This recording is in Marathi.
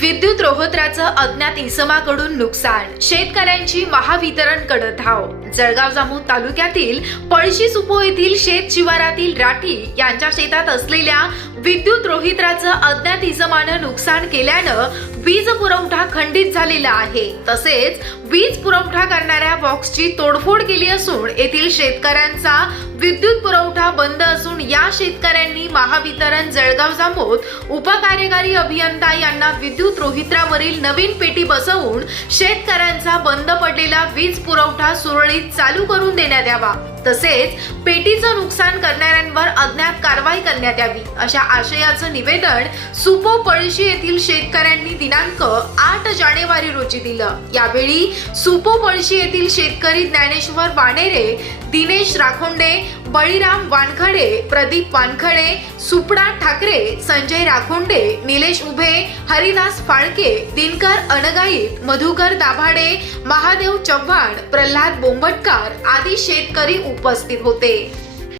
विद्युत रोहोत्राचं अज्ञात इसमाकडून नुकसान. शेतकऱ्यांची महावितरणकडे धाव. जळगाव जामोद तालुक्यातील पळशी सुपो येथील शेत शिवारातील राठी यांच्या शेतात असलेल्या विद्युत रोहित्राचं अज्ञात इसमानं नुकसान केल्यानं वीज पुरवठा खंडित झालेला आहे. तसेच वीज पुरवठा करणाऱ्या बॉक्सची तोडफोड केली असून येथील शेतकऱ्यांचा विद्युत पुरवठा बंद असून या शेतकऱ्यांनी महावितरण जळगाव जामोद उपकार्यकारी अभियंता यांना विद्युत रोहित्रावरील नवीन पेटी बसवून शेतकऱ्यांचा बंद पडलेला वीज पुरवठा सुरळीत चालू करून देण्यात यावा. तसेच पेटीचं नुकसान करणाऱ्यांवर अज्ञात कारवाई करण्यात यावी. अशा आशयाचं निवेदन सुपो पळशी येथील शेतकऱ्यांनी दिनांक आठ जानेवारी रोजी दिलं. यावेळी सुपो पळशी येथील शेतकरी ज्ञानेश्वर वानेरे दिनेश राखोंडे बळीराम वानखडे प्रदीप वानखडे सुपडा ठाकरे संजय राखोंडे निलेश उभे हरिदास फाळके दिनकर अनगाईत मधुकर दाभाडे महादेव चव्हाण प्रल्हाद बोंबटकर आदी शेतकरी उपस्थित होते.